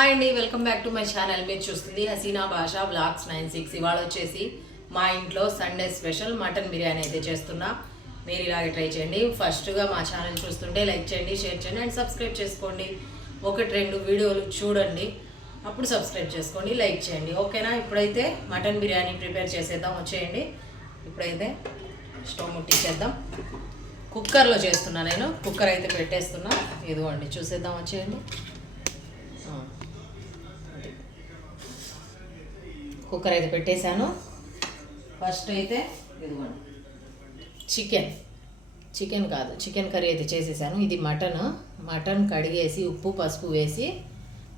Hi అండి, welcome back to my channel. మీరు చూస్తుంది హసీనా భాషా బ్లాగ్స్ 96. ఇవాళ వచ్చేసి మా ఇంట్లో సండే స్పెషల్ మటన్ బిర్యానీ అయితే చేస్తున్నా. మీరు ఇలాగే ట్రై చేయండి. ఫస్ట్గా మా ఛానల్ చూస్తుంటే లైక్ చేయండి, షేర్ చేయండి అండ్ సబ్స్క్రైబ్ చేసుకోండి. 1-2 వీడియోలు చూడండి, అప్పుడు సబ్స్క్రైబ్ చేసుకోండి, లైక్ చేయండి. ఓకేనా? ఇప్పుడైతే మటన్ బిర్యానీ ప్రిపేర్ చేసేద్దాం. వచ్చేయండి. ఇప్పుడైతే స్టవ్ ముట్టించేద్దాం. కుక్కర్లో చేస్తున్నా నేను. కుక్కర్ అయితే పెట్టేస్తున్నా. ఇదిగోండి, చూసేద్దాం. వచ్చేయండి. కుక్కర్ అయితే పెట్టేశాను. ఫస్ట్ అయితే ఇదిగోండి చికెన్ కర్రీ అయితే చేసేసాను. ఇది మటన్ కడిగేసి ఉప్పు పసుపు వేసి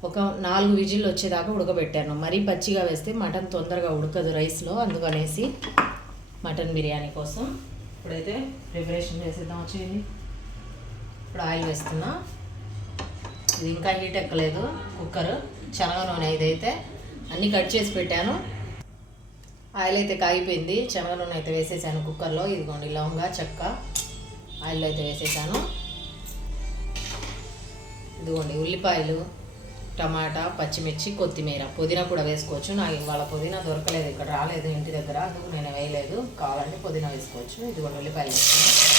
ఒక 4 విజిల్ వచ్చేదాకా ఉడకబెట్టాను. మరీ పచ్చిగా వేస్తే మటన్ తొందరగా ఉడకదు రైస్లో, అందుకనేసి మటన్ బిర్యానీ కోసం ఇప్పుడైతే ప్రిపరేషన్ చేసేద్దాం. వచ్చేయండి. ఇప్పుడు ఆయిల్ వేస్తున్నా. ఇది ఇంకా హీట్ ఎక్కలేదు కుక్కర్. శనగ నూనె ఇదైతే అన్నీ కట్ చేసి పెట్టాను. ఆయిల్ అయితే కాగిపోయింది. శనగ నూనె అయితే వేసేసాను కుక్కర్లో. ఇదిగోండి, లవంగా చెక్క ఆయిల్లో అయితే వేసేసాను. ఇదిగోండి, ఉల్లిపాయలు, టమాటా, పచ్చిమిర్చి, కొత్తిమీర, పుదీనా కూడా వేసుకోవచ్చు. నాకు ఇవాళ పుదీనా దొరకలేదు, ఇక్కడ రాలేదు ఇంటి దగ్గర, అందుకు నేను వేయలేదు. కావాలంటే పుదీనా వేసుకోవచ్చు. ఇదిగోండి, ఉల్లిపాయలు వేసుకున్నాను.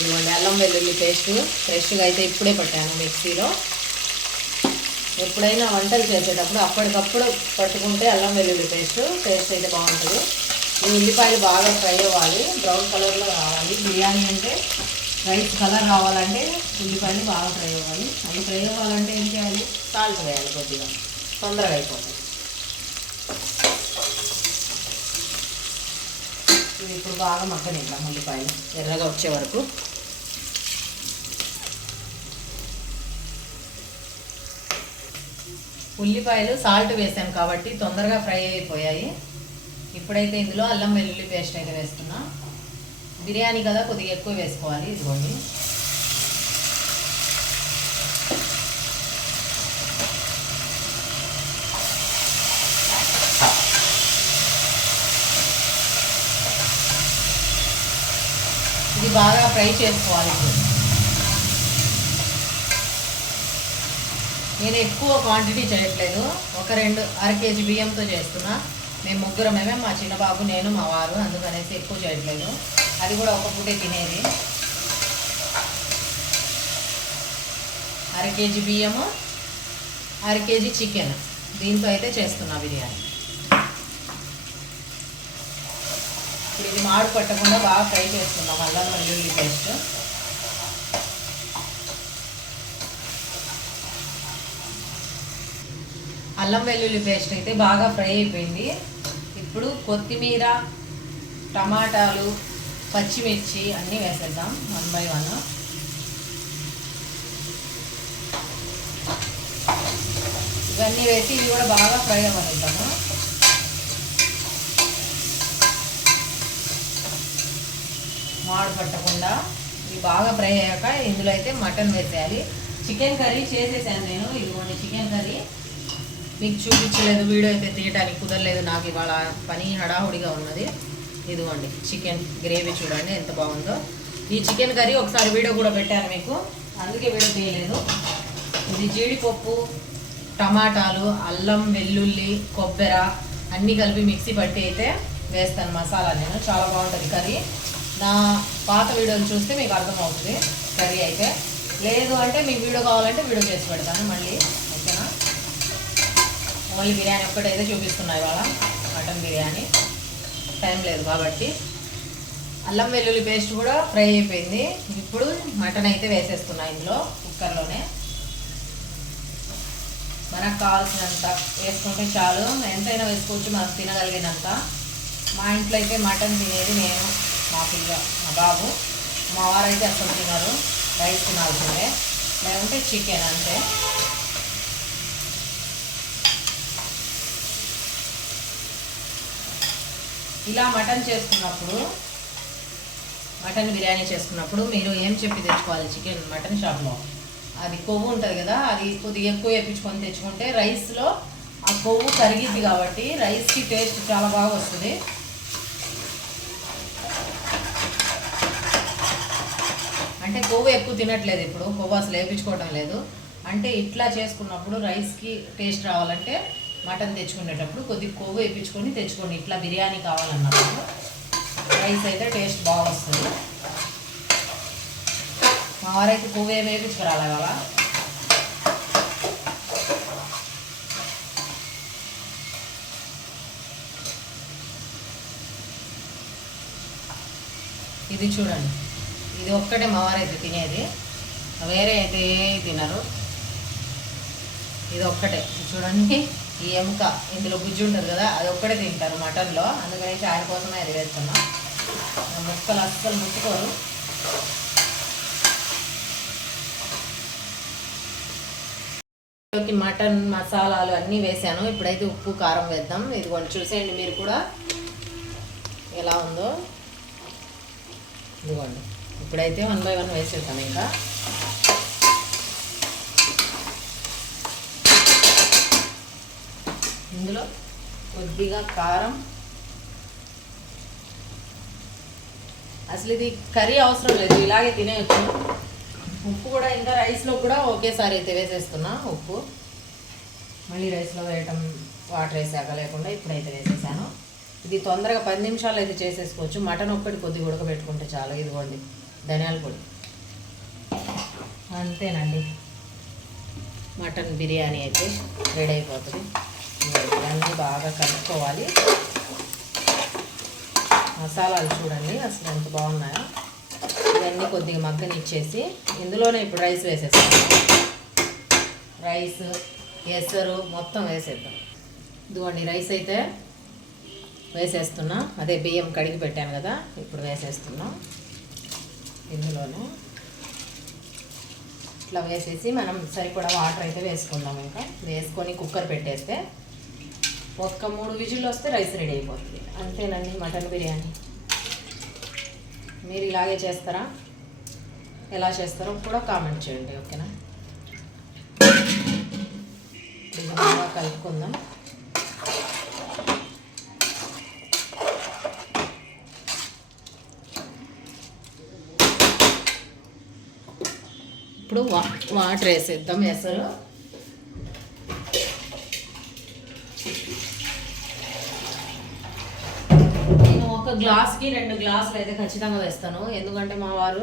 ఇదిగోండి, అల్లం వెల్లుల్లి పేస్ట్ ఫ్రెష్గా అయితే ఇప్పుడే పట్టాను మిక్సీలో. ఎప్పుడైనా వంటలు చేసేటప్పుడు అప్పటికప్పుడు పట్టుకుంటే అల్లం వెల్లుల్లి పేస్ట్ అయితే బాగుంటుంది. ఈ ఉల్లిపాయలు బాగా ఫ్రై అవ్వాలి, బ్రౌన్ కలర్లో రావాలి. బిర్యానీ అంటే రైస్ కలర్ రావాలంటే ఉల్లిపాయలు బాగా ఫ్రై అవ్వాలి. అవి ఫ్రై అవ్వాలంటే ఏం చేయాలి? సాల్ట్ వేయాలి, కొద్దిగా తొందరగా అయిపోతుంది. ఇది ఇప్పుడు బాగా మగ్గనిద్దాం, ఉల్లిపాయలు ఎర్రగా వచ్చే వరకు. ఉల్లిపాయలు సాల్ట్ వేసాను కాబట్టి తొందరగా ఫ్రై అయిపోయాయి. ఇప్పుడైతే ఇందులో అల్లం వెల్లుల్లి పేస్ట్ అయితే వేస్తున్నా. బిర్యానీ కదా, కొద్దిగా ఎక్కువ వేసుకోవాలి. ఇదిగోండి, ఇది బాగా ఫ్రై చేసుకోవాలి. నేను ఎక్కువ క్వాంటిటీ చేయట్లేదు, అర కేజీ బియ్యంతో చేస్తున్నా. మేము ముగ్గురమేమే, మా చిన్నబాబు, నేను, మా వారు, అందుకనేసి ఎక్కువ చేయట్లేదు. అది కూడా ఒక పూటే తినేది. అర కేజీ బియ్యము, అర కేజీ చికెన్, దీంతో అయితే చేస్తున్నా బిర్యానీ. ఇప్పుడు ఇది మాడు పట్టకుండా బాగా ఫ్రై చేసుకుందాం. అల్లం వెల్లుల్లి పేస్ట్, అల్లం వెల్లుల్లి పేస్ట్ అయితే బాగా ఫ్రై అయిపోయింది. ఇప్పుడు కొత్తిమీర, టమాటాలు, పచ్చిమిర్చి అన్నీ వేసేద్దాం 1 by 1. ఇవన్నీ వేసి ఇవి కూడా బాగా ఫ్రై అవ్వనిద్దాము. మాడు పట్టకుండా ఇవి బాగా ఫ్రై అయ్యాక ఇందులో అయితే మటన్ వేసేయాలి. చికెన్ కర్రీ చేసేసాను నేను. ఇదిగోండి, చికెన్ కర్రీ మీకు చూపించలేదు, వీడియో అయితే తీయడానికి కుదరలేదు నాకు, ఇవాళ పని హడావుడిగా ఉన్నది. ఇదిగోండి, చికెన్ గ్రేవీ చూడండి ఎంత బాగుందో. ఈ చికెన్ కర్రీ ఒకసారి వీడియో కూడా పెట్టాను మీకు, అందుకే వీడియో తీయలేదు. ఇది జీడిపప్పు, టమాటాలు, అల్లం వెల్లుల్లి, కొబ్బరి అన్నీ కలిపి మిక్సీ పట్టి అయితే వేస్తాను మసాలా నేను. చాలా బాగుంటుంది కర్రీ. నా పాత వీడియోలు చూస్తే మీకు అర్థమవుతుంది కర్రీ అయితే. లేదు అంటే మీకు వీడియో కావాలంటే వీడియో చేసి పెడతాను మళ్ళీ. ఓకేనా? ఓన్లీ బిర్యానీ ఒక్కటైతే చూపిస్తున్నాయి ఇవాళ, మటన్ బిర్యానీ. టైం లేదు కాబట్టి. అల్లం వెల్లుల్లి పేస్ట్ కూడా ఫ్రై అయిపోయింది. ఇప్పుడు మటన్ అయితే వేసేస్తున్నా ఇందులో కుక్కర్లోనే. మనకు కావాల్సినంత వేసుకుంటే చాలు, ఎంతైనా వేసుకోవచ్చు మనకు తినగలిగినంత. మా ఇంట్లో అయితే మటన్ తినేది నేను, మా పిల్ల, మా బాబు. మా వారైతే అసలు తినరు, రైస్ తినాల్సిందే, లేకుంటే చికెన్ అంతే. ఇలా మటన్ బిర్యానీ చేసుకున్నప్పుడు మీరు ఏం చెప్పి తెచ్చుకోవాలి? మటన్ షాప్లో అది కొవ్వు ఉంటుంది కదా, అది కొద్దిగా ఎక్కువ వేయించుకొని తెచ్చుకుంటే రైస్లో ఆ కొవ్వు కరిగిద్ది కాబట్టి రైస్కి టేస్ట్ చాలా బాగా వస్తుంది. అంటే కొవ్వు ఎక్కువ తినట్లేదు ఇప్పుడు, కొవ్వు అసలు వేయించుకోవడం లేదు. అంటే ఇట్లా చేసుకున్నప్పుడు రైస్కి టేస్ట్ రావాలంటే మటన్ తెచ్చుకునేటప్పుడు కొద్దిగా కొవ్వు వేయించుకొని తెచ్చుకోండి. ఇట్లా బిర్యానీ కావాలన్నప్పుడు రైస్ అయితే టేస్ట్ బాగా వస్తుంది. మా వారైతే కొవ్వు ఏమి వేయించుకురాలి కదా. ఇది చూడండి, ఇది ఒక్కటే మా వారైతే తినేది, వేరే అయితే తినరు. ఇది ఒక్కటే చూడండి, ఈ ఎముక ఇందులో గుజ్జు ఉంటుంది కదా, అది ఒక్కటే తింటారు మటన్లో. అందుకని ఆయన కోసమే అది వేస్తున్నాం. ముక్కలు అస్సలు ముట్టుకోరు. మటన్ మసాలాలు అన్నీ వేసాను. ఇప్పుడైతే ఉప్పు కారం వేద్దాం. ఇది కొంచెం చూసేయండి మీరు కూడా ఎలా ఉందో. ఇదిగోండి, ఇప్పుడైతే 1 బై 1 వేసేద్దాం. ఇంకా ఇందులో కొద్దిగా కారం. అసలు ఇది కర్రీ అవసరం లేదు, ఇలాగే తినేయచ్చు. ఉప్పు కూడా ఇంకా రైస్లో కూడా ఒకేసారి అయితే వేసేస్తున్నా. ఉప్పు మళ్ళీ రైస్లో వేయటం వాటర్ వేసాక లేకుండా ఇప్పుడైతే వేసేసాను. ఇది తొందరగా 10 నిమిషాలు అయితే చేసేసుకోవచ్చు. మటన్ ఒక్కటి కొద్దిగా ఉడకబెట్టుకుంటే చాలు. ఇదిగోండి ధనియాల పొడి, అంతేనండి. మటన్ బిర్యానీ అయితే రెడీ అయిపోతుంది. అన్నీ బాగా కలుపుకోవాలి. మసాలాలు చూడండి అసలు ఎంత బాగున్నాయో. ఇవన్నీ కొద్దిగా మగ్గనిచ్చేసి ఇందులోనే ఇప్పుడు రైస్ వేసేస్తాం. రైస్ ఎసరు మొత్తం వేసేద్దాం. ఇదిగోండి రైస్ అయితే వేసేస్తున్నా. అదే బియ్యం కడిగి పెట్టాను కదా, ఇప్పుడు వేసేస్తున్నా. ఇందులోనే ఇట్లా వేసేసి మనం సరిపడా వాటర్ అయితే వేసుకుందాం. ఇంకా వేసుకొని కుక్కర్ పెట్టేస్తే ఒక్క 3 విజిల్లు వస్తే రైస్ రెడీ అయిపోతుంది. అంతేనండి మటన్ బిర్యానీ. మీరు ఇలాగే చేస్తారా? ఎలా చేస్తారో కూడా కామెంట్ చేయండి. ఓకేనా? ఇది బాగా కలుపుకుందాం. ఇప్పుడు వాటర్ వేసేద్దాం. ఎసరు నేను ఒక గ్లాస్కి 2 గ్లాసులు అయితే ఖచ్చితంగా వేస్తాను. ఎందుకంటే మా వారు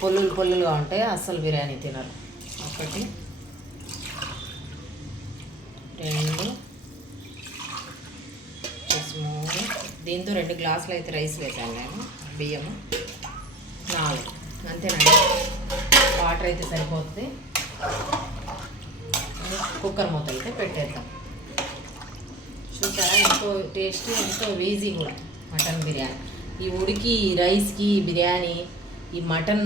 పొల్లులుగా ఉంటాయి, అస్సలు బిర్యానీ తినరు. 1 2 3 దీంతో 2 గ్లాసులు అయితే రైస్ వేసాను నేను. బియ్యము 4. అంతేనండి, వాటర్ అయితే సరిపోతుంది. కుక్కర్ మూత అయితే పెట్టేద్దాం. చూసారా ఎంతో టేస్టీ, ఎంతో ఈజీ కూడా మటన్ బిర్యానీ. ఈ ఉడికి రైస్కి బిర్యానీ ఈ మటన్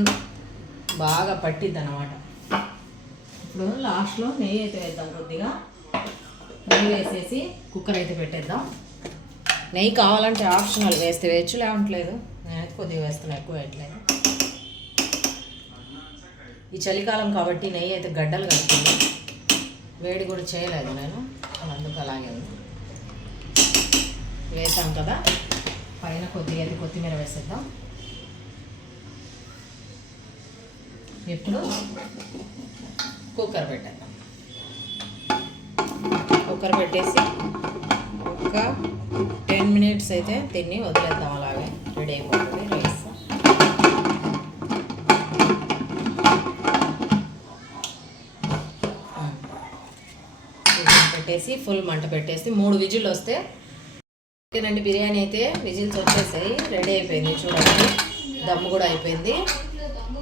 బాగా పట్టిద్ది అన్నమాట. ఇప్పుడు లాస్ట్లో నెయ్యి అయితే వేద్దాం. కొద్దిగా నెయ్యి వేసేసి కుక్కర్ అయితే పెట్టేద్దాం. నెయ్యి కావాలంటే ఆప్షనల్, వేస్తే వేయచ్చు, లేవట్లేదు. నేనైతే కొద్దిగా వేస్తున్నా, ఎక్కువ వేయట్లేదు. ఈ చలికాలం కాబట్టి నెయ్యి అయితే గడ్డలు కడుతుంది. వేడి కూడా చేయలేదు నేను, అందుకు అలాగే ఉంది. వేసాం కదా, పైన కొద్దిగా అయితే కొత్తిమీర వేసేద్దాం. ఇప్పుడు కుక్కర్ పెట్టేద్దాం. కుక్కర్ పెట్టేసి ఒక 10 మినిట్స్ అయితే తిని వదిలేద్దాం. అలాగే రెడీ అయిపోతుంది రైస్. పెట్టేసి ఫుల్ మంట పెట్టేసి 3 విజిల్ వస్తే ఓకేనండి. బిర్యానీ అయితే విజిల్స్ వచ్చేసాయి, రెడీ అయిపోయింది. చూడండి దమ్ము కూడా అయిపోయింది.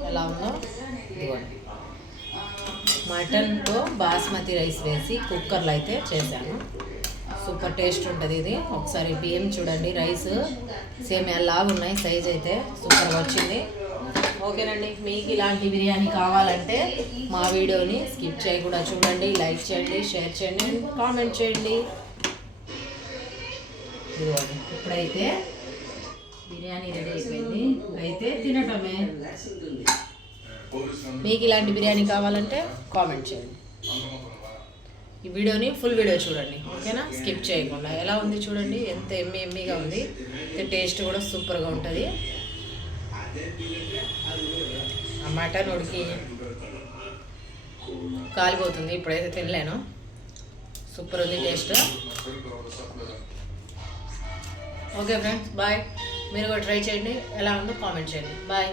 ఎలా ఉందో ఇదిగోండి. మటన్తో బాస్మతి రైస్ వేసి కుక్కర్లో అయితే చేశాను. సూపర్ టేస్ట్ ఉంటుంది ఇది. ఒకసారి బియ్యం చూడండి, రైస్ సేమ్ ఎలాగా ఉన్నాయి, సైజ్ అయితే సూపర్గా వచ్చింది. ఓకేనండి, మీకు ఇలాంటి బిర్యానీ కావాలంటే మా వీడియోని స్కిప్ చేయకుండా చూడండి, లైక్ చేయండి, షేర్ చేయండి, కామెంట్ చేయండి. ఇదిగోండి ఇప్పుడైతే బిర్యానీ రెడీ అయిపోయింది. అయితే తినటమే. మీకు ఇలాంటి బిర్యానీ కావాలంటే కామెంట్ చేయండి. ఈ వీడియోని ఫుల్ వీడియో చూడండి, ఓకేనా? స్కిప్ చేయకుండా. ఎలా ఉంది చూడండి, ఎంత ఎమ్మీగా ఉంది. టేస్ట్ కూడా సూపర్గా ఉంటుంది. ఆ మటన్ ఉడికి కాలిపోతుంది, ఇప్పుడైతే తినలేను. సూపర్ ఉంది టేస్ట్. Okay friends, bye. మీరు కూడా ట్రై చేయండి, ఎలా ఉందో కామెంట్ చేయండి. బాయ్.